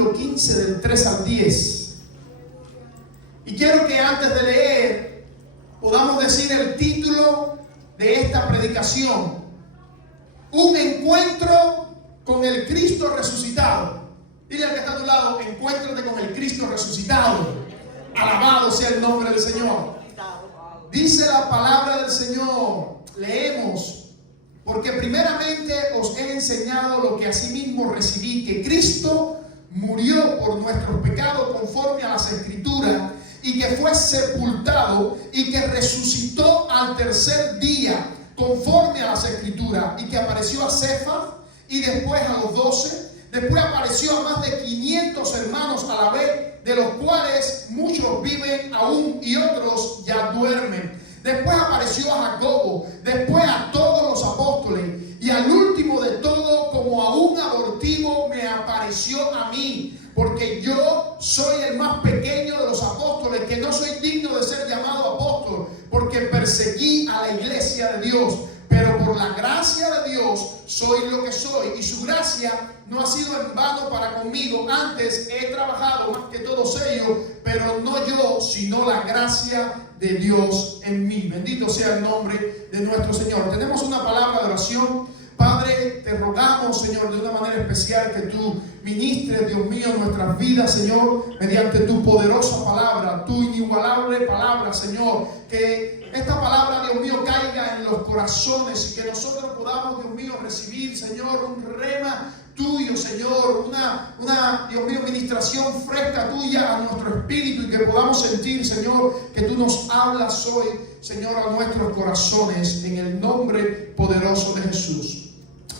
capítulo 15 del 3 al 10. Y quiero que antes de leer podamos decir el título de esta predicación: un encuentro con el Cristo resucitado. Dile al que está a tu lado: encuéntrate con el Cristo resucitado. Alabado sea el nombre del Señor. Dice la palabra del Señor, leemos: porque primeramente os he enseñado lo que asimismo recibí, que Cristo murió por nuestros pecados conforme a las Escrituras, y que fue sepultado, y que resucitó al tercer día conforme a las Escrituras, y que apareció a Cefas y después a los 12. Después apareció a más de 500 hermanos a la vez, de los cuales muchos viven aún y otros ya duermen. Después apareció a Jacobo, después a todos los apóstoles, y al último de todo, como a un abortivo, me apareció a mí, porque yo soy el más pequeño de los apóstoles, que no soy digno de ser llamado apóstol, porque perseguí a la iglesia de Dios. Pero por la gracia de Dios soy lo que soy, y su gracia no ha sido en vano para conmigo. Antes he trabajado más que todos ellos, pero no yo, sino la gracia de Dios en mí. Bendito sea el nombre de nuestro Señor. Tenemos una palabra de oración. Padre, te rogamos, Señor, de una manera especial que tú ministres, Dios mío, nuestras vidas, Señor, mediante tu poderosa palabra, tu inigualable palabra, Señor. Que esta palabra, Dios mío, caiga en los corazones y que nosotros podamos, Dios mío, recibir, Señor, un rema tuyo, Señor, una, Dios mío, ministración fresca tuya a nuestro espíritu, y que podamos sentir, Señor, que tú nos hablas hoy, Señor, a nuestros corazones, en el nombre poderoso de Jesús.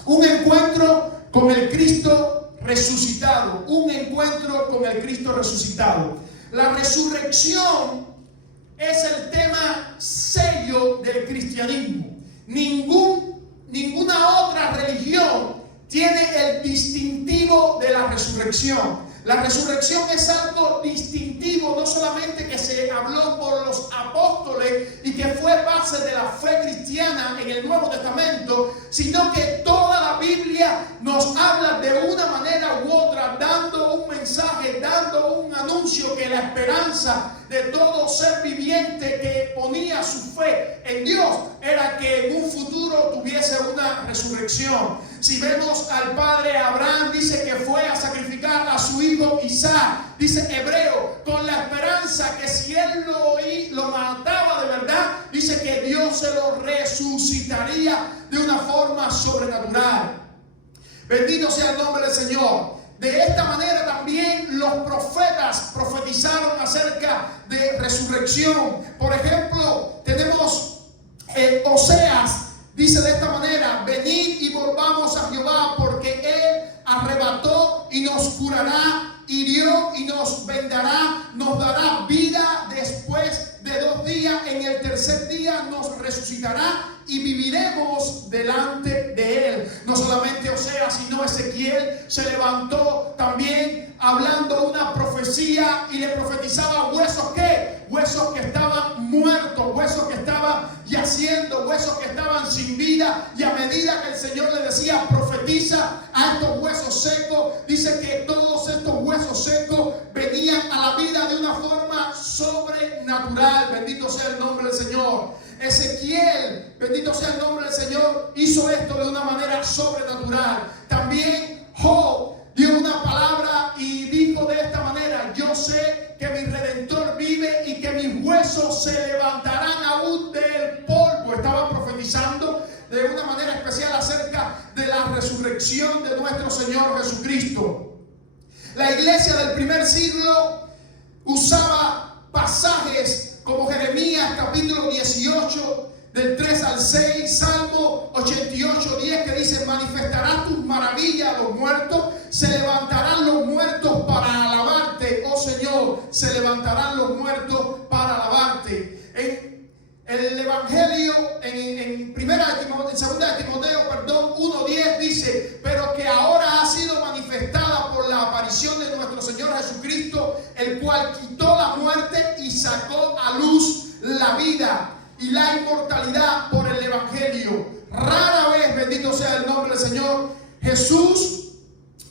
Un encuentro con el Cristo resucitado. Un encuentro con el Cristo resucitado. La resurrección es el tema sello del cristianismo. Ninguna otra religión tiene el distintivo de la resurrección. La resurrección es algo distintivo, no solamente que se habló por los apóstoles y que fue base de la fe cristiana en el Nuevo Testamento, sino que toda la Biblia nos habla de una manera u otra, dando un mensaje, dando un anuncio, que la esperanza de todo ser viviente que ponía su fe en Dios era que en un futuro tuviese una resurrección. Si vemos al padre Abraham, dice que fue a sacrificar a su hijo Isaac. Dice Hebreo, con la esperanza que si él lo mataba de verdad, dice que Dios se lo resucitaría de una forma sobrenatural. Bendito sea el nombre del Señor. De esta manera también los profetas profetizaron acerca de resurrección. Por ejemplo, tenemos Oseas. Dice de esta manera: venid y volvamos a Jehová, porque Él arrebató y nos curará, hirió y nos vendará, nos dará vida después de 2 días, en el tercer día nos resucitará y viviremos delante de Él. No solamente Oseas, sino Ezequiel se levantó también hablando una profecía y le profetizaba huesos que estaban muertos, huesos que estaban yaciendo, huesos que estaban sin vida. Y a medida que el Señor le decía: profetiza a estos huesos secos, dice que todos estos huesos secos venían a la vida de una forma sobrenatural. Bendito sea el nombre del Señor. Ezequiel, bendito sea el nombre del Señor, hizo esto de una manera sobrenatural. También Job dio una palabra y dijo de esta manera: yo sé que mi Redentor vive y que mis huesos se levantarán aún del polvo. Estaba profetizando de una manera especial acerca de la resurrección de nuestro Señor Jesucristo. La iglesia del primer siglo usaba pasajes como Jeremías capítulo 18 del 3 al 6, Salmo 88, 10, que dice: manifestarás tus maravillas a los muertos, se levantarán los muertos para alabarte, oh Señor, se levantarán los muertos para alabarte. En el Evangelio, en 2 de Timoteo, 1:10 dice: pero que ahora ha sido manifestada por la aparición de nuestro Señor Jesucristo, el cual quitó la muerte y sacó a luz la vida y la inmortalidad por el Evangelio. Rara vez, bendito sea el nombre del Señor, Jesús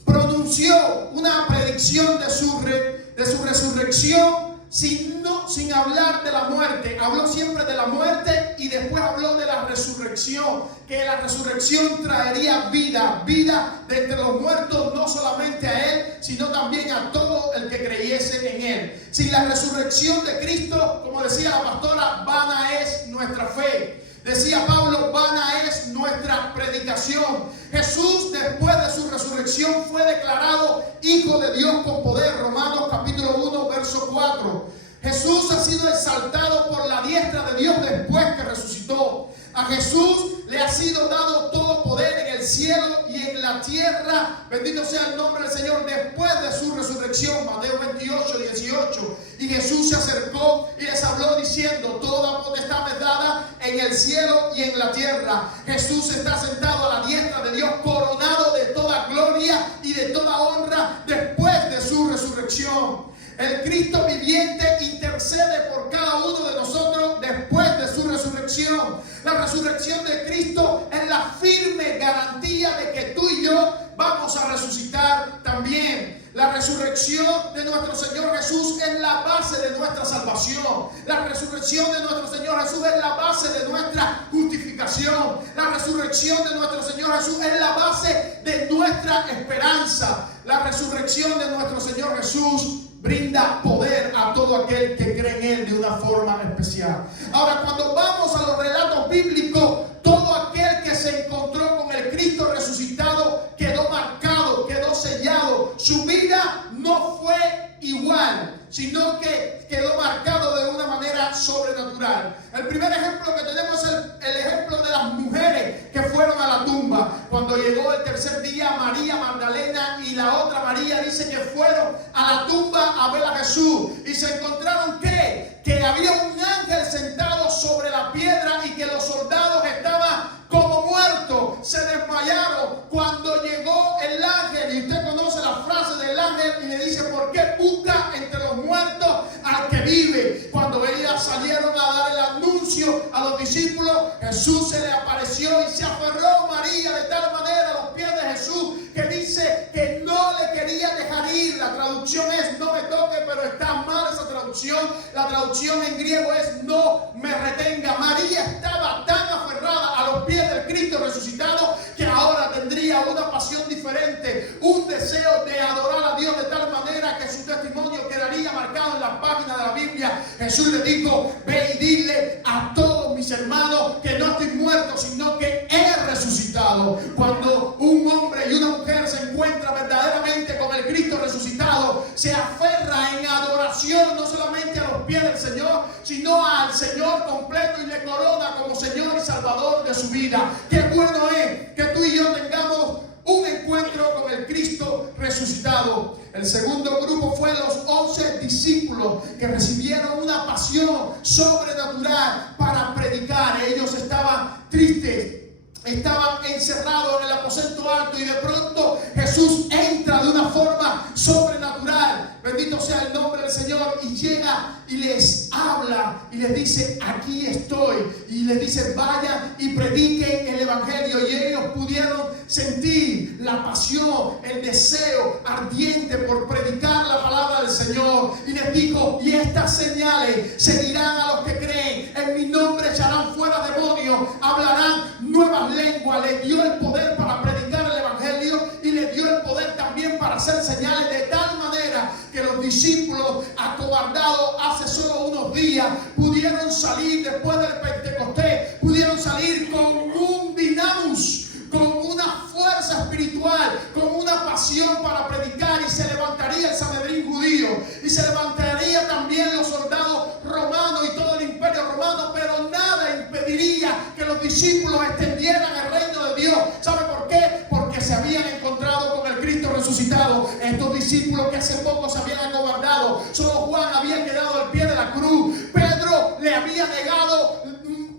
pronunció pronunció una predicción de su resurrección sin hablar de la muerte. Habló siempre de la muerte y después habló de la resurrección, que la resurrección traería vida de entre los muertos, no solamente a él, sino también a todo el que creyese en él. Sin la resurrección de Cristo, como decía la pastora, vana es nuestra fe. Decía Pablo, vana es nuestra predicación. Jesús, después de su resurrección, fue declarado Hijo de Dios con poder. Romanos capítulo 1, verso 4. Jesús ha sido exaltado por la diestra de Dios después que resucitó. A Jesús le ha sido dado todo poder en el cielo y en la tierra. Bendito sea el nombre del Señor. Después de su resurrección, Mateo 28, 18. Y Jesús se acercó y les habló diciendo, toda potestad me es dada en el cielo y en la tierra. Jesús está sentado a la diestra de Dios, coronado de toda gloria y de toda honra después de su resurrección. El Cristo viviente intercede por cada uno de nosotros después de su resurrección. La resurrección de Cristo es la firme garantía de que tú y yo vamos a resucitar también. La resurrección de nuestro Señor Jesús es la base de nuestra salvación. La resurrección de nuestro Señor Jesús es la base de nuestra justificación. La resurrección de nuestro Señor Jesús es la base de nuestra esperanza. La resurrección de nuestro Señor Jesús brinda poder a todo aquel que cree en Él de una forma especial. Ahora, cuando vamos a los relatos bíblicos, todo aquel que se encontró con el Cristo resucitado quedó marcado, quedó sellado. Su vida no fue igual, sino que quedó marcado de una manera sobrenatural. El primer ejemplo que tenemos es el ejemplo de las mujeres que fueron a la tumba. Cuando llegó el tercer día, María Magdalena y la otra María dice que fueron a la tumba a ver a Jesús y se encontraron que había un ángel sentado sobre la piedra y que los soldados estaban como muertos, se desmayaron. Cuando llegó el ángel, y usted conoce la frase del ángel, y le dice, ¿por qué busca entre los muertos al que vive? Cuando ellas salieron a dar el anuncio a los discípulos, Jesús se le apareció y se aferró María de tal manera a los pies de Jesús que dice que no le quería dejar ir. La traducción es no me toque, pero está mal esa traducción. La traducción en griego es no me retenga. María estaba tan aferrada a los pies del Cristo resucitado que ahora tendría una pasión diferente, un deseo de adorar a Dios de tal manera que su testimonio quedaría marcado en las páginas de la Biblia. Jesús le dijo, ve y dile a todos mis hermanos que no estoy muerto, sino que he resucitado. Cuando un hombre y una mujer se encuentran verdaderamente con el Cristo resucitado, se aferra en adoración no solamente a los pies del Señor, sino al Señor completo y le corona como Señor y Salvador de su vida. Qué bueno es que tú y yo tengamos un encuentro con el Cristo resucitado. El segundo grupo fue los 11 discípulos que recibieron una pasión sobrenatural para predicar. Ellos estaban tristes, estaban encerrados en el aposento alto y de pronto Jesús entra de una forma sobrenatural. Bendito sea el nombre del Señor, y llega y les habla y les dice, aquí estoy, y les dice, vayan y prediquen el evangelio. Y ellos pudieron sentir la pasión, el deseo ardiente por predicar la palabra del Señor. Y les dijo, y estas señales seguirán a los que creen, en mi nombre echarán fuera demonios, hablarán nuevas lenguas. Les dio el poder para predicar el evangelio y les dio el poder también para hacer señales, de tal manera que los discípulos acobardados hace solo unos días pudieron salir después del Pentecostés, pudieron salir con un dinamus, con una fuerza espiritual, con una pasión para predicar, y se levantaría el Sanedrín judío y se levantaría también los soldados romanos y todo el imperio romano, pero nada impediría que los discípulos extendieran el reino de Dios. ¿Sabe por qué? Porque se habían encontrado con el Cristo resucitado. Estos discípulos que hace poco se habían acobardado, solo Juan había quedado al pie de la cruz, Pedro le había negado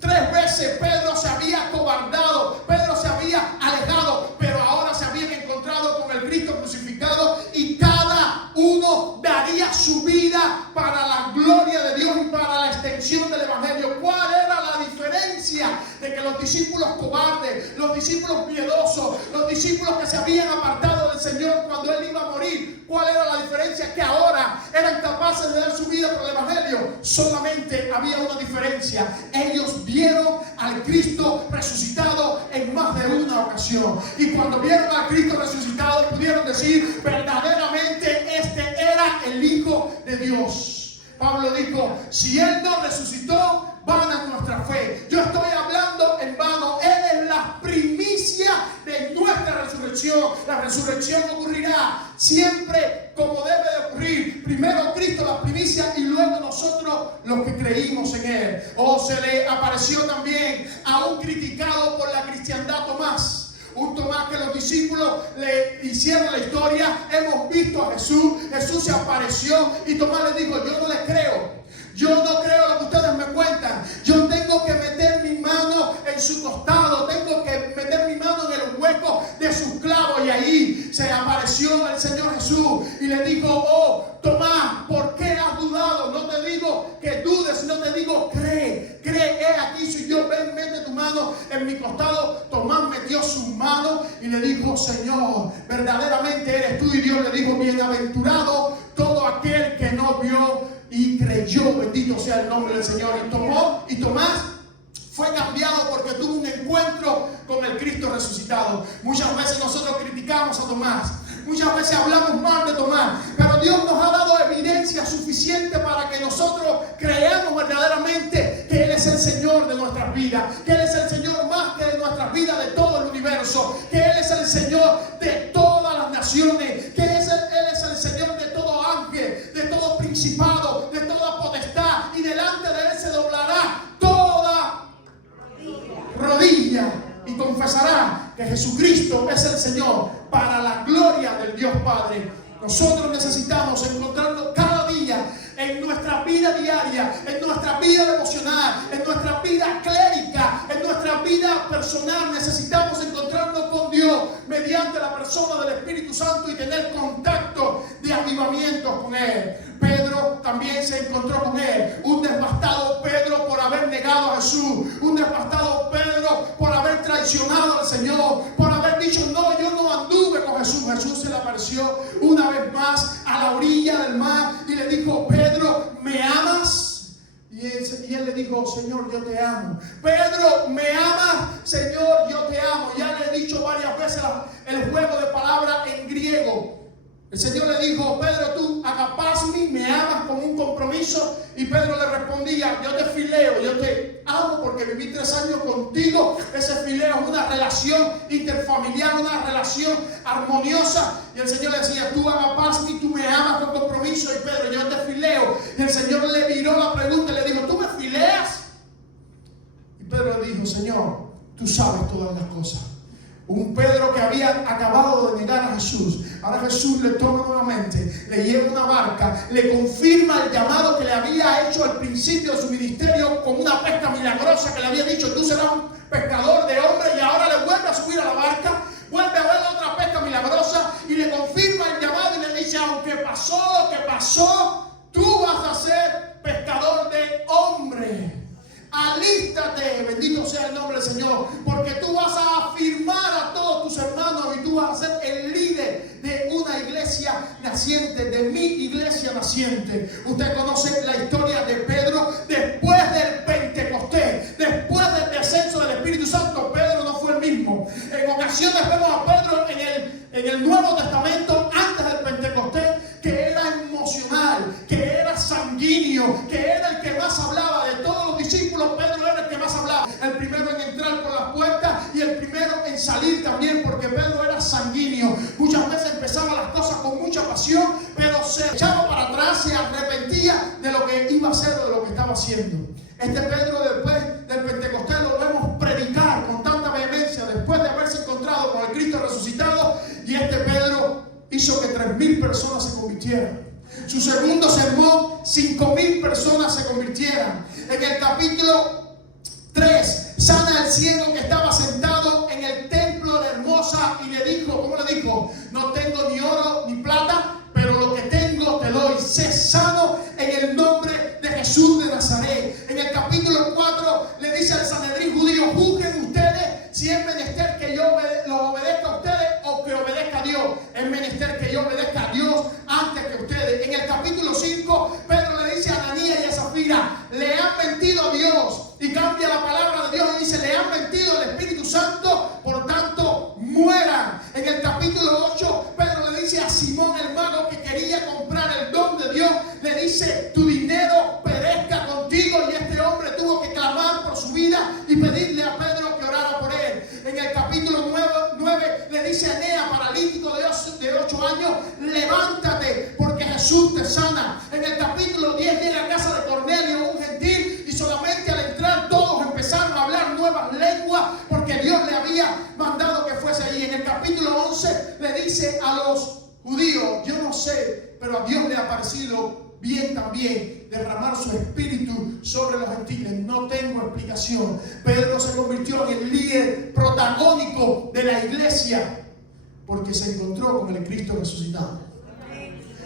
3 veces, Pedro se había acobardado, Pedro se había alejado, pero ahora se habían encontrado con el Cristo crucificado y cada uno daría su vida para la gloria de Dios y para la extensión del evangelio. ¿Cuál era la diferencia diferencia de que los discípulos cobardes, los discípulos miedosos, los discípulos que se habían apartado del Señor cuando Él iba a morir, ¿cuál era la diferencia? Que ahora eran capaces de dar su vida por el Evangelio. Solamente había una diferencia: ellos vieron al Cristo resucitado en más de una ocasión, y cuando vieron al Cristo resucitado pudieron decir: verdaderamente este era el Hijo de Dios. Pablo dijo: si Él no resucitó, vana nuestra fe. Yo estoy hablando en vano. Él es la primicia de nuestra resurrección. La resurrección ocurrirá siempre como debe de ocurrir. Primero Cristo, la primicia, y luego nosotros los que creímos en Él. Se le apareció también a un criticado por la cristiandad, Tomás. Un Tomás que los discípulos le hicieron la historia. Hemos visto a Jesús. Jesús se apareció y Tomás le dijo: yo no les creo. Yo no creo lo que ustedes me cuentan. Yo tengo que meter mi mano en su costado. Tengo que meter mi mano en el hueco de sus clavos. Y ahí se apareció el Señor Jesús y le dijo: oh, Tomás, ¿por qué has dudado? No te digo que dudes, sino te digo: cree. Cree, aquí soy yo. Ven, mete tu mano en mi costado. Tomás metió su mano y le dijo: Señor, verdaderamente eres tú. Y Dios le dijo: bienaventurado todo aquel que no vio y creyó. Bendito sea el nombre del Señor. Y Tomás fue cambiado porque tuvo un encuentro con el Cristo resucitado. Muchas veces nosotros criticamos a Tomás, muchas veces hablamos mal de Tomás, pero Dios nos ha dado evidencia suficiente para que nosotros creamos verdaderamente que Él es el Señor de nuestras vidas, que Él es el Señor más que de nuestras vidas, de todo el universo, que Él es el Señor de todas las naciones, que Él es el Señor de todo ángel, de todo principado, de toda potestad, y delante de Él se doblará toda rodilla y confesará que Jesucristo es el Señor, para la gloria del Dios Padre. Nosotros necesitamos encontrarnos cada día en nuestra vida diaria, en nuestra vida devocional, en nuestra vida clérica, en nuestra vida personal. Necesitamos encontrarnos con Dios mediante la persona del Espíritu Santo y tener contacto de avivamiento con Él. Pedro también se encontró con Él. Un devastado Pedro por haber negado a Jesús. Un devastado Pedro por haber traicionado al Señor. Por haber dicho: no, yo no anduve con Jesús. Jesús se le apareció una vez más a la orilla del mar y le dijo: Pedro, ¿me amas? Y él le dijo: Señor, yo te amo. Pedro, ¿me amas? Señor, yo te amo. Ya le he dicho varias veces el juego de palabras en griego. El Señor le dijo: Pedro, tú agapasmi, me amas, con un compromiso. Y Pedro le respondía: yo te fileo, yo te amo porque viví 3 años contigo. Ese fileo es una relación interfamiliar, una relación armoniosa. Y el Señor le decía: tú agapasmi, tú me amas con compromiso. Y Pedro: yo te fileo. Y el Señor le miró la pregunta y le dijo: ¿tú me fileas? Y Pedro le dijo: Señor, tú sabes todas las cosas. Un Pedro que había acabado de negar a Jesús. Ahora Jesús le toma nuevamente, le lleva una barca, le confirma el llamado que le había hecho al principio de su ministerio con una pesca milagrosa que le había dicho: tú serás un pescador de hombres. Y ahora le vuelve a subir a la barca, vuelve a ver otra pesca milagrosa y le confirma el llamado y le dice: aunque pasó lo que pasó, tú vas a ser pescador de hombres. Alístate, bendito sea el nombre del Señor, porque tú vas a afirmar a todos tus hermanos y tú vas a ser el líder de una iglesia naciente, de mi iglesia naciente. Usted conoce la historia de Pedro después del Pentecostés, después del descenso del Espíritu Santo. Pedro no fue el mismo. En ocasiones vemos a Pedro en el Nuevo Testamento, antes del Pentecostés, que era emocional, que era sanguíneo, que era el que más hablaba de todos los discípulos. Pedro era el que más hablaba, el primero en entrar por las puertas y el primero en salir también, porque Pedro era sanguíneo. Muchas veces empezaba las cosas con mucha pasión, pero se echaba para atrás, se arrepentía de lo que iba a hacer o de lo que estaba haciendo. Este Pedro, después del Pentecostés, lo vemos predicar con tanta vehemencia después de haberse encontrado con el Cristo resucitado, y este Pedro hizo que 3,000 personas se convirtieran. Su segundo sermón, 5,000 personas se convirtieran. En el capítulo 3, sana al ciego que estaba sentado en el templo de Hermosa y le dijo: ¿cómo le dijo? No tengo ni oro ni plata, pero lo que tengo te doy. Sé sano en el nombre de Jesús de Nazaret. En el capítulo 4 le dice al Sanedrín judío: mentira, le han mentido a Dios. Y cambia la palabra de Dios y dice, le han mentido al Espíritu Santo, por tanto mueran. En el capítulo 8, Pedro le dice a Simón el mago que quería comprar el don de Dios, le dice, tu dinero perezca contigo. Y este hombre tuvo que clamar por su vida y pedirle a Pedro que orara por él. En el capítulo 9 le dice a Enea, paralítico de 8 años, levántate porque Jesús te sana. En el capítulo 10 llega a casa de Cornelio, un gentil, y solamente al entrar todos empezaron a hablar nuevas lenguas porque Dios le había mandado que fuese allí. En el capítulo 11 le dice a los judíos, yo no sé, pero a Dios le ha parecido bien también derramar su espíritu sobre los gentiles. No tengo explicación. Pedro se convirtió en el líder protagónico de la iglesia porque se encontró con el Cristo resucitado.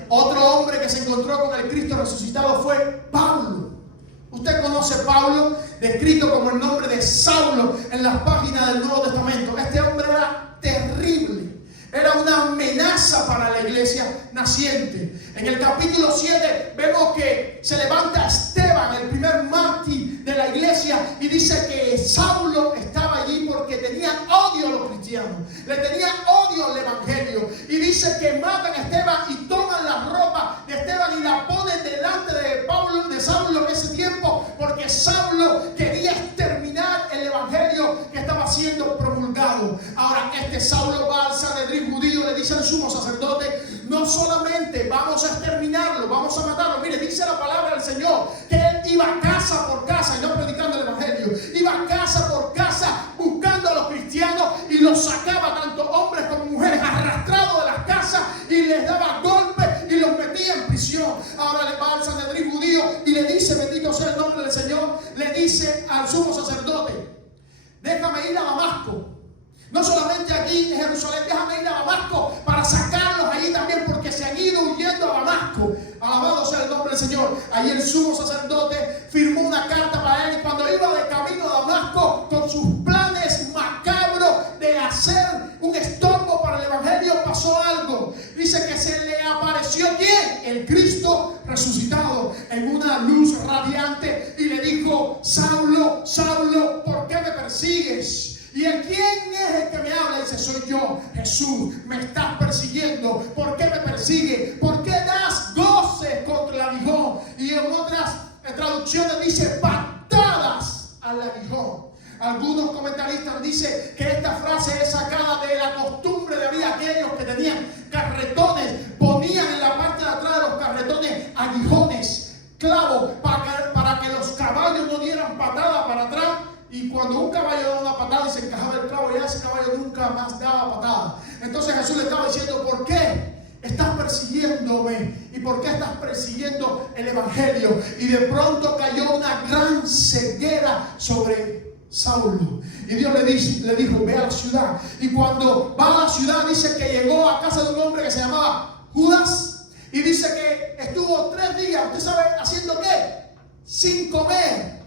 Otro hombre que se encontró con el Cristo resucitado fue Pablo. Usted conoce a Pablo, descrito como el nombre de Saulo en las páginas del Nuevo Testamento. Este hombre era terrible. Era una amenaza para la iglesia naciente. En el capítulo 7 vemos que se levanta Esteban, el primer mártir de la iglesia, y dice que Saulo estaba allí porque tenía odio a los cristianos. Le tenía odio al evangelio. Y dice que matan a Esteban y toman la ropa de Esteban y la ponen delante de Saulo en ese tiempo, porque Saulo quería exterminar el evangelio que estaba siendo promulgado. Ahora este Saulo va al Sanedrín judío, le dice al sumo sacerdote, no solamente vamos a exterminarlo, vamos a matarlo. Mire, dice la palabra del Señor que él iba casa por casa, y no predicando el evangelio, iba casa por casa buscando a los cristianos y los sacaba, tanto hombres como mujeres, arrastrados de las casas, y les daba golpes y los metía en prisión. Ahora le va al Sanedrín judío y le dice, bendito sea el nombre del Señor, le dice al sumo sacerdote, déjame ir a Damasco. No solamente aquí en Jerusalén, déjame ir a Damasco para sacarlos allí también, porque se han ido huyendo a Damasco. Alabado sea el nombre del Señor. Allí el sumo sacerdote firmó una carta para él, y cuando iba de camino a Damasco con sus planes macabros de hacer un estorbo para el evangelio, pasó algo. Dice que se le apareció ¿quién? El Cristo resucitado en una luz radiante y le dijo, Saulo, Saulo, ¿por qué me persigues? ¿Y el quién es el que me habla? Dice, soy yo, Jesús. Me estás persiguiendo. ¿Por qué me persigue? ¿Por qué das goces contra el aguijón? Y en otras traducciones dice, patadas al aguijón. Algunos comentaristas dicen que esta frase es sacada de la costumbre de había aquellos que tenían carretones, ponían en la parte de atrás de los carretones aguijones, clavos, para que los caballos no dieran patada para atrás. Y cuando un caballo daba una patada y se encajaba el clavo, ya ese caballo nunca más daba patada. Entonces Jesús le estaba diciendo, ¿por qué estás persiguiéndome? ¿Y por qué estás persiguiendo el evangelio? Y de pronto cayó una gran ceguera sobre Saulo. Y Dios le dijo, ve a la ciudad. Y cuando va a la ciudad dice que llegó a casa de un hombre que se llamaba Judas. Y dice que estuvo 3 días, ¿usted sabe haciendo qué? Sin comer,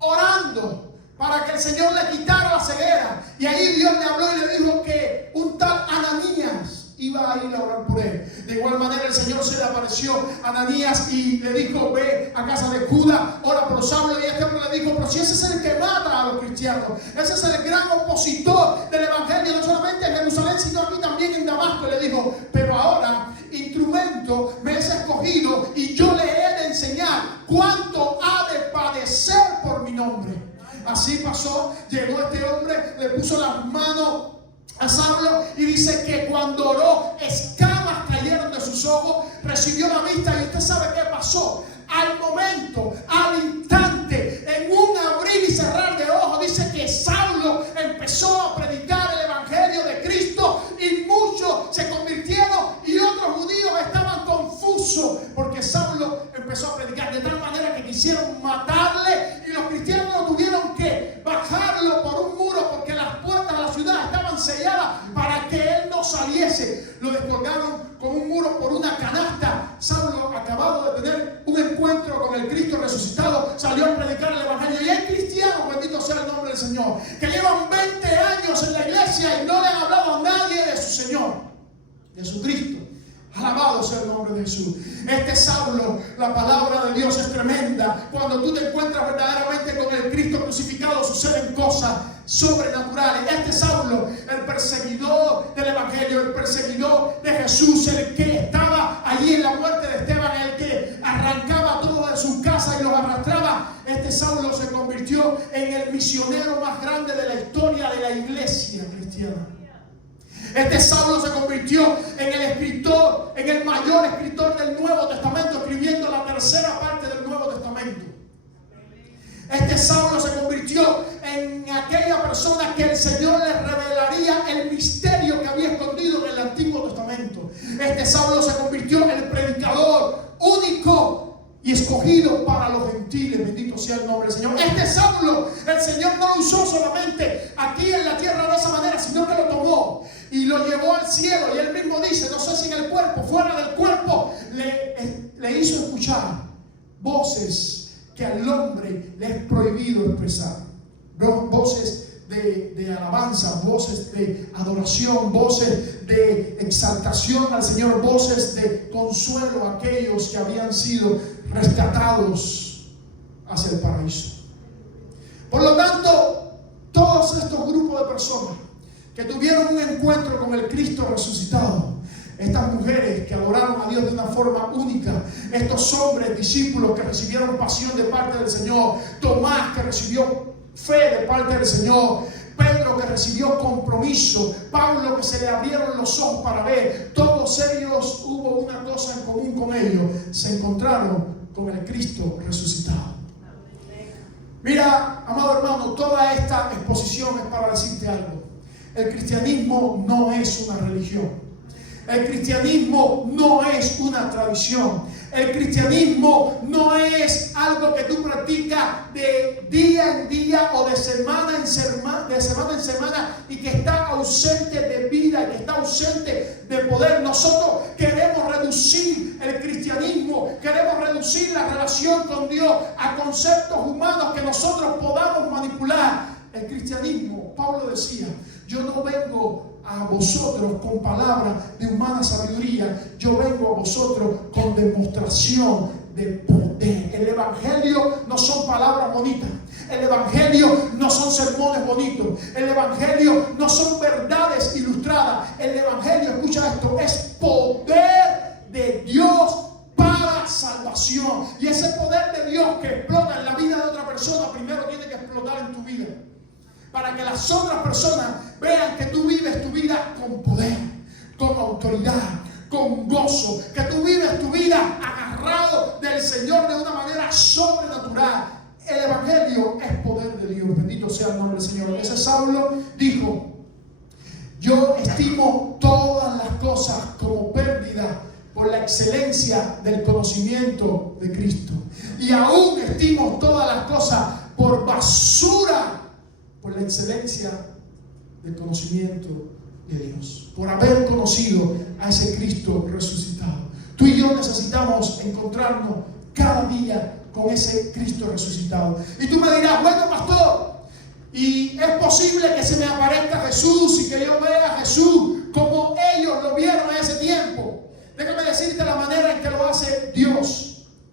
orando, para que el Señor le quitara la ceguera. Y ahí Dios le habló y le dijo que un tal Ananías iba a ir a orar por él. De igual manera el Señor se le apareció a Ananías y le dijo, ve a casa de Judas, ora por Saulo. Y este hombre le dijo, pero si ese es el que mata a los cristianos, ese es el gran opositor del evangelio, no solamente en Jerusalén, sino aquí también en Damasco. Y le dijo, pero ahora instrumento me es escogido y yo le he de enseñar cuánto ha de padecer por mi nombre. Así pasó, llegó este hombre, le puso las manos a Saulo y dice que cuando oró, escamas cayeron de sus ojos, recibió la vista. Y usted sabe qué pasó. Al momento, al instante, en un abrir y cerrar de ojos, dice que Saulo empezó a predicar el evangelio de Cristo y muchos se convirtieron y otros judíos estaban confusos porque Saulo empezó a predicar de tal manera que quisieron matarle y los cristianos no tuvieron que bajarlo por un muro porque las puertas de la ciudad estaban selladas para que él no saliese. Lo descolgaron con un muro por una canasta. Saulo, acabado de tener un encuentro con el Cristo resucitado, salió a predicar el evangelio. Y hay cristianos, bendito sea el nombre del Señor, que llevan 20 años en la iglesia y no le han hablado a nadie de su Señor, de su Cristo. Alabado sea el nombre de Jesús. Este Saulo, la palabra de Dios es tremenda. Cuando tú te encuentras verdaderamente con el Cristo crucificado, suceden cosas sobrenaturales. Este Saulo, el perseguidor del Evangelio, el perseguidor de Jesús, el que estaba allí en la muerte de Esteban, el que arrancaba todo de su casa y los arrastraba, este Saulo se convirtió en el misionero más grande de la historia de la iglesia cristiana. Este Saulo se convirtió en el escritor, en el mayor escritor del Nuevo Testamento, escribiendo la tercera parte del Nuevo Testamento. Este Saulo se convirtió en aquella persona que el Señor le revelaría el misterio que había escondido en el Antiguo Testamento. Este Saulo se convirtió en el predicador único y escogido para los gentiles. Bendito sea el nombre del Señor. Este Saulo, el Señor no lo usó solamente aquí en la tierra de esa manera, sino que lo tomó y lo llevó al cielo. Y él mismo dice, no sé si en el cuerpo, fuera del cuerpo, le hizo escuchar voces que al hombre le es prohibido expresar. Voces de alabanza, voces de adoración, voces de exaltación al Señor, voces de consuelo a aquellos que habían sido rescatados hacia el paraíso. Por lo tanto, todos estos grupos de personas que tuvieron un encuentro con el Cristo resucitado, estas mujeres que adoraron a Dios de una forma única, estos hombres, discípulos que recibieron pasión de parte del Señor, Tomás que recibió fe de parte del Señor, Pedro que recibió compromiso, Pablo que se le abrieron los ojos para ver, todos ellos hubo una cosa en común con ellos, se encontraron con el Cristo resucitado. Mira, amado hermano, toda esta exposición es para decirte algo. El cristianismo no es una religión. El cristianismo no es una tradición. El cristianismo no es algo que tú practicas de día en día o de semana en semana y que está ausente de vida y que está ausente de poder. Nosotros queremos reducir el cristianismo, queremos reducir la relación con Dios a conceptos humanos que nosotros podamos manipular. El cristianismo, Pablo decía, yo no vengo a vosotros con palabras de humana sabiduría, yo vengo a vosotros con demostración de poder. El evangelio no son palabras bonitas, el evangelio no son sermones bonitos, el evangelio no son verdades ilustradas, el evangelio, escucha esto, es poder de Dios para salvación. Y ese poder de Dios que explota en la vida de otra persona primero tiene que explotar en tu vida, para que las otras personas vean que tú vives tu vida con poder, con autoridad, con gozo, que tú vives tu vida agarrado del Señor de una manera sobrenatural. El evangelio es poder de Dios. Bendito sea el nombre del Señor. Ese Saulo dijo, yo estimo todas las cosas como pérdida por la excelencia del conocimiento de Cristo, y aún estimo todas las cosas por basura por la excelencia del conocimiento de Dios, por haber conocido a ese Cristo resucitado. Tú y yo necesitamos encontrarnos cada día con ese Cristo resucitado. Y tú me dirás, bueno, pastor, y es posible que se me aparezca Jesús y que yo vea a Jesús como ellos lo vieron en ese tiempo. Déjame decirte la manera en que lo hace Dios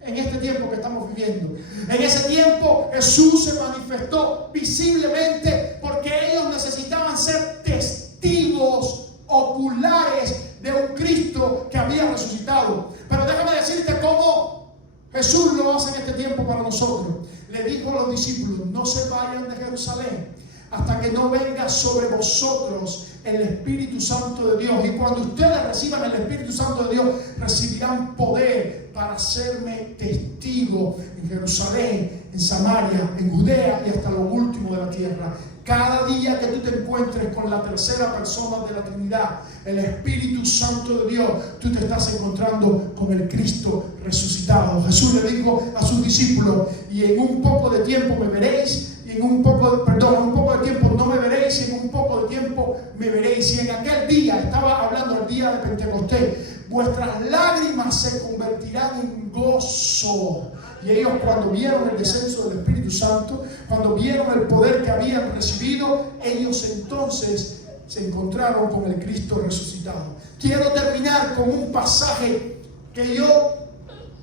en este tiempo que estamos viviendo. En ese tiempo Jesús se manifestó visiblemente porque ellos necesitaban ser testigos oculares de un Cristo que había resucitado. Pero déjame decirte cómo Jesús lo hace en este tiempo para nosotros. Le dijo a los discípulos, no se vayan de Jerusalén hasta que no venga sobre vosotros el Espíritu Santo de Dios. Y cuando ustedes reciban el Espíritu Santo de Dios, recibirán poder para hacerme testigo en Jerusalén, en Samaria, en Judea y hasta lo último de la tierra. Cada día que tú te encuentres con la tercera persona de la Trinidad, el Espíritu Santo de Dios, tú te estás encontrando con el Cristo resucitado. Jesús le dijo a sus discípulos, y en un poco de tiempo me veréis, y en un poco de tiempo no me veréis, y en un poco de tiempo me veréis. Y en aquel día, estaba hablando el día de Pentecostés, vuestras lágrimas se convertirán en gozo. Y ellos, cuando vieron el descenso del Espíritu Santo, cuando vieron el poder que habían recibido, ellos entonces se encontraron con el Cristo resucitado. Quiero terminar con un pasaje que yo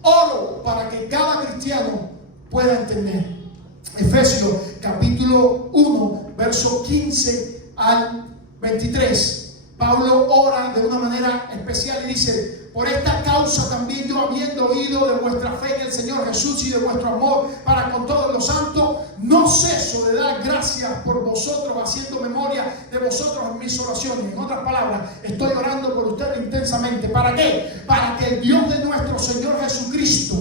oro para que cada cristiano pueda entender. Efesios capítulo 1, verso 15 al 23. Pablo ora de una manera especial y dice: por esta causa también yo, habiendo oído de vuestra fe en el Señor Jesús y de vuestro amor para con todos los santos, no ceso de dar gracias por vosotros, haciendo memoria de vosotros en mis oraciones. En otras palabras, estoy orando por ustedes intensamente. ¿Para qué? Para que el Dios de nuestro Señor Jesucristo,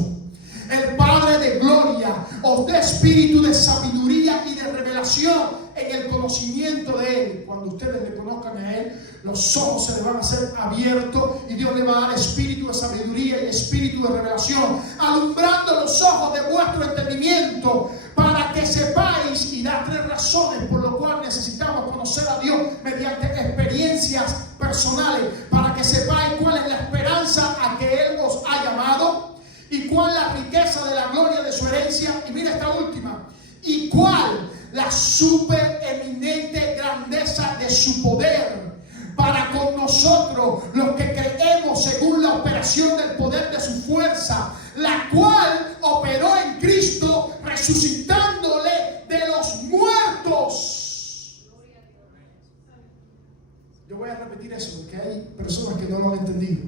el Padre de gloria, os dé espíritu de sabiduría y de revelación en el conocimiento de Él. Cuando ustedes le conozcan a Él, los ojos se les van a ser abiertos y Dios le va a dar espíritu de sabiduría y espíritu de revelación, alumbrando los ojos de vuestro entendimiento, para que sepáis, y da 3 razones por lo cual necesitamos conocer a Dios mediante experiencias personales, para que sepáis cuál es la esperanza a que Él os ha llamado, y cuál la riqueza de la gloria de su herencia, y mira esta última, y cuál la supereminente grandeza de su poder para con nosotros los que creemos, según la operación del poder de su fuerza, la cual operó en Cristo, resucitándole de los muertos. Yo voy a repetir eso porque hay personas que no lo han entendido.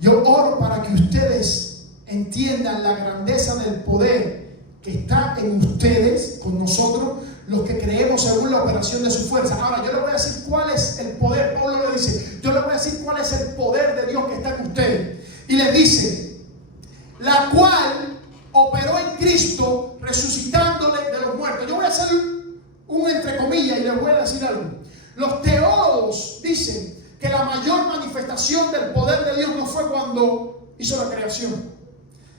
Yo oro para que ustedes entiendan la grandeza del poder que está en ustedes, con nosotros, los que creemos según la operación de su fuerza. Ahora, yo les voy a decir cuál es el poder. Pablo le dice, yo les voy a decir cuál es el poder de Dios que está en ustedes. Y les dice, la cual operó en Cristo, resucitándole de los muertos. Yo voy a hacer un entre comillas y les voy a decir algo. Los teólogos dicen que la mayor manifestación del poder de Dios no fue cuando hizo la creación.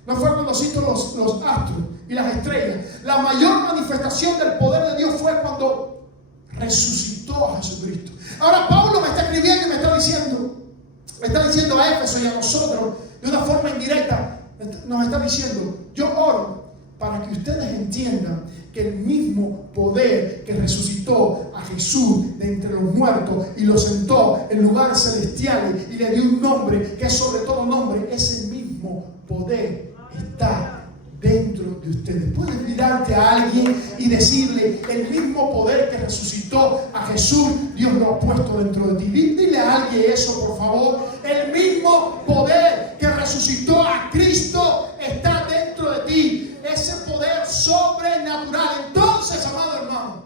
No fue cuando hizo los astros y las estrellas. La mayor manifestación del poder de Dios fue cuando resucitó a Jesucristo. Ahora Pablo me está escribiendo y me está diciendo a Éfeso y a nosotros de una forma indirecta, nos está diciendo: yo oro para que ustedes entiendan que el mismo poder que resucitó a Jesús de entre los muertos y lo sentó en lugares celestiales y le dio un nombre que es sobre todo nombre, ese mismo poder está dentro de ustedes. Puedes mirarte a alguien y decirle: el mismo poder que resucitó a Jesús, Dios lo ha puesto dentro de ti. Dile a alguien eso, por favor. El mismo poder que resucitó a Cristo está dentro de ti. Ese poder sobrenatural. Entonces, amado hermano,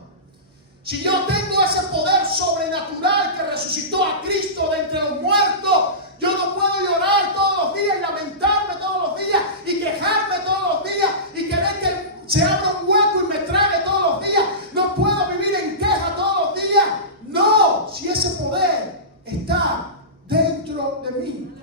si yo tengo ese poder sobrenatural que resucitó a Cristo de entre los muertos, yo no puedo llorar todos los días y lamentarme todos los días y quejarme todos los días y querer que se abra un hueco y me trague todos los días. No puedo vivir en queja todos los días. No, si ese poder está dentro de mí.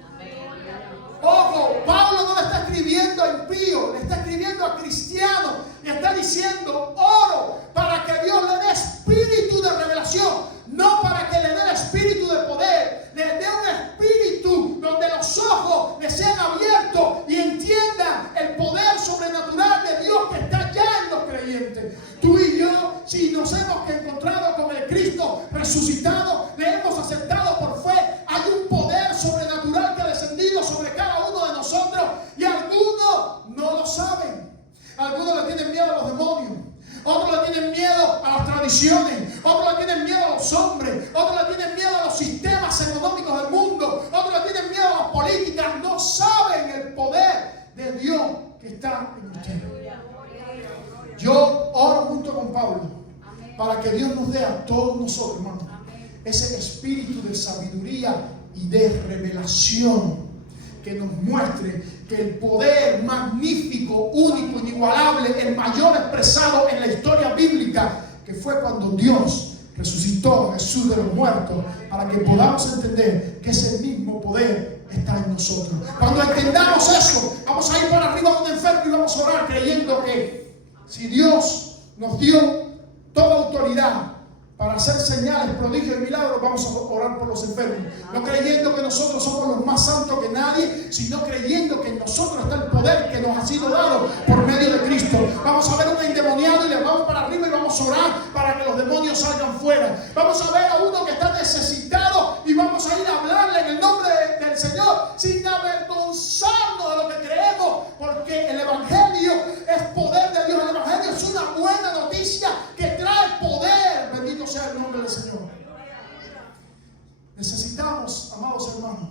Ojo, Pablo no le está escribiendo a impíos, le está escribiendo a cristianos. Le está diciendo: oro para que Dios le dé espíritu de revelación, no para que le dé el espíritu de poder. Le dé un espíritu donde los ojos le sean abiertos y entiendan el poder sobrenatural de Dios que está ya en los creyentes. Tú y yo, si nos hemos encontrado con el Cristo resucitado, le hemos aceptado por fe, hay un poder sobrenatural que ha descendido sobre cada uno de nosotros, y algunos no lo saben. Algunos le tienen miedo a los demonios, otros le tienen miedo a las tradiciones, otros le tienen miedo a los hombres, otros le tienen miedo a los sistemas económicos del mundo, otros le tienen miedo a las políticas. No saben el poder de Dios que está en ustedes. Yo oro junto con Pablo para que Dios nos dé a todos nosotros, hermano, ese espíritu de sabiduría y de revelación, que nos muestre que el poder magnífico, único, inigualable, el mayor expresado en la historia bíblica, que fue cuando Dios resucitó a Jesús de los muertos, para que podamos entender que ese mismo poder está en nosotros. Cuando entendamos eso, vamos a ir para arriba de un enfermo y vamos a orar creyendo que si Dios nos dio toda autoridad para hacer señales, prodigios y milagros, vamos a orar por los enfermos. No creyendo que nosotros somos los más santos que nadie, sino creyendo que en nosotros está el poder que nos ha sido dado por medio de Cristo. Vamos a ver un endemoniado y le vamos para arriba y vamos a orar para que los los demonios salgan fuera. Vamos a ver a uno que está necesitado y vamos a ir a hablarle en el nombre del Señor sin avergonzarnos de lo que creemos, porque el Evangelio es poder de Dios. El Evangelio es una buena noticia que trae poder. Bendito sea el nombre del Señor. Necesitamos, amados hermanos,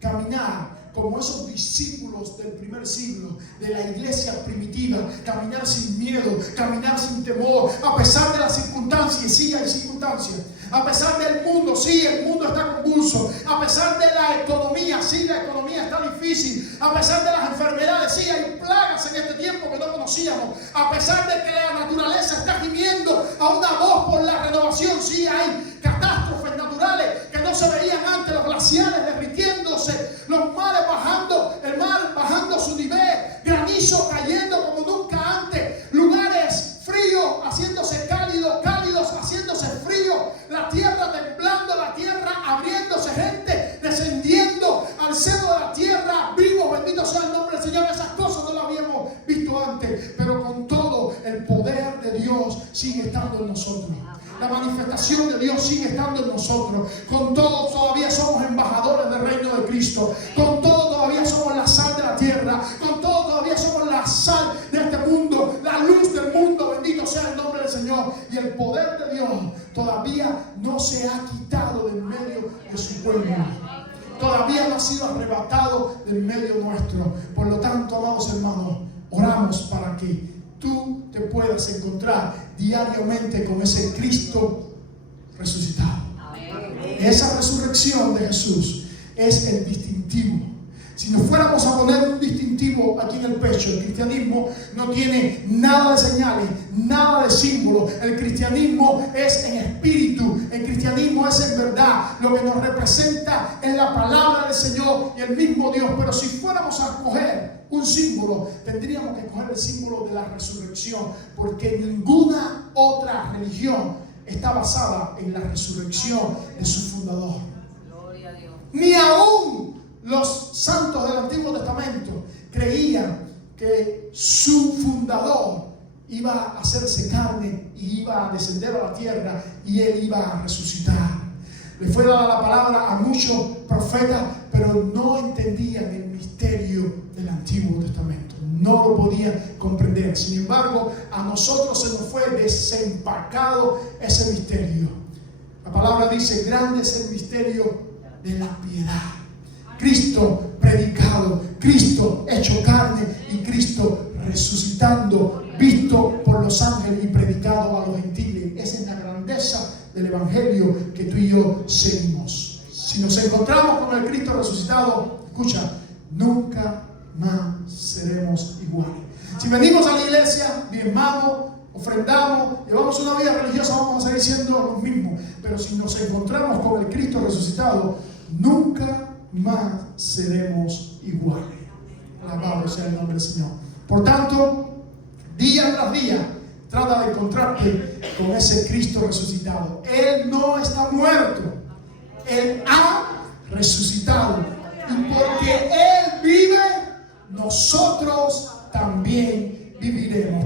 caminar como esos discípulos del primer siglo, de la iglesia primitiva, caminar sin miedo, caminar sin temor, a pesar de las circunstancias. Sí, hay circunstancias. A pesar del mundo, sí, el mundo está convulso. A pesar de la economía, sí, la economía está difícil. A pesar de las enfermedades, sí, hay plagas en este tiempo que no conocíamos. A pesar de que la naturaleza está gimiendo a una voz por la renovación, sí, hay catástrofes naturales que no se veían antes, los glaciares derritiéndose, los mares bajando, el mar bajando su nivel, granizo cayendo como nunca antes, lugares fríos haciéndose cálidos, cálidos haciéndose fríos, la tierra temblando, la tierra abriéndose, gente descendiendo al seno de la tierra, vivos, bendito sea el nombre del Señor. Esas cosas no las habíamos visto antes, pero con todo el poder de Dios sigue estando en nosotros. La manifestación de Dios sigue estando en nosotros. Con todo todavía somos embajadores del reino de Cristo. Con todo todavía somos la sal de la tierra. Con todo todavía somos la sal de este mundo, la luz del mundo. Bendito sea el nombre del Señor. Y el poder de Dios todavía no se ha quitado del medio de su pueblo. Todavía no ha sido arrebatado del medio nuestro. Por lo tanto, amados hermanos, oramos para que tú te puedas encontrar diariamente con ese Cristo resucitado. Amén. Esa resurrección de Jesús es el distintivo. Si nos fuéramos a poner un distintivo aquí en el pecho, el cristianismo no tiene nada de señales, nada de símbolos. El cristianismo es en espíritu, el cristianismo es en verdad. Lo que nos representa es la palabra del Señor y el mismo Dios. Pero si fuéramos a escoger un símbolo, tendríamos que escoger el símbolo de la resurrección, porque ninguna otra religión está basada en la resurrección de su fundador. Gloria a Dios. Ni aún los santos del Antiguo Testamento creían que su fundador iba a hacerse carne y iba a descender a la tierra y él iba a resucitar. Le fue dada la palabra a muchos profetas, pero no entendían el misterio del Antiguo Testamento. No lo podían comprender. Sin embargo, a nosotros se nos fue desempacado ese misterio. La palabra dice: grande es el misterio de la piedad. Cristo predicado, Cristo hecho carne y Cristo resucitando, visto por los ángeles y predicado a los gentiles. Esa es la grandeza del Evangelio que tú y yo seguimos. Si nos encontramos con el Cristo resucitado, escucha, nunca más seremos iguales. Si venimos a la iglesia, diezmamos, ofrendamos, llevamos una vida religiosa, vamos a seguir siendo los mismos. Pero si nos encontramos con el Cristo resucitado, nunca más seremos iguales. Alabado sea el nombre del Señor. Por tanto, día tras día, trata de encontrarte con ese Cristo resucitado. Él no está muerto, Él ha resucitado. Y porque Él vive, nosotros también viviremos.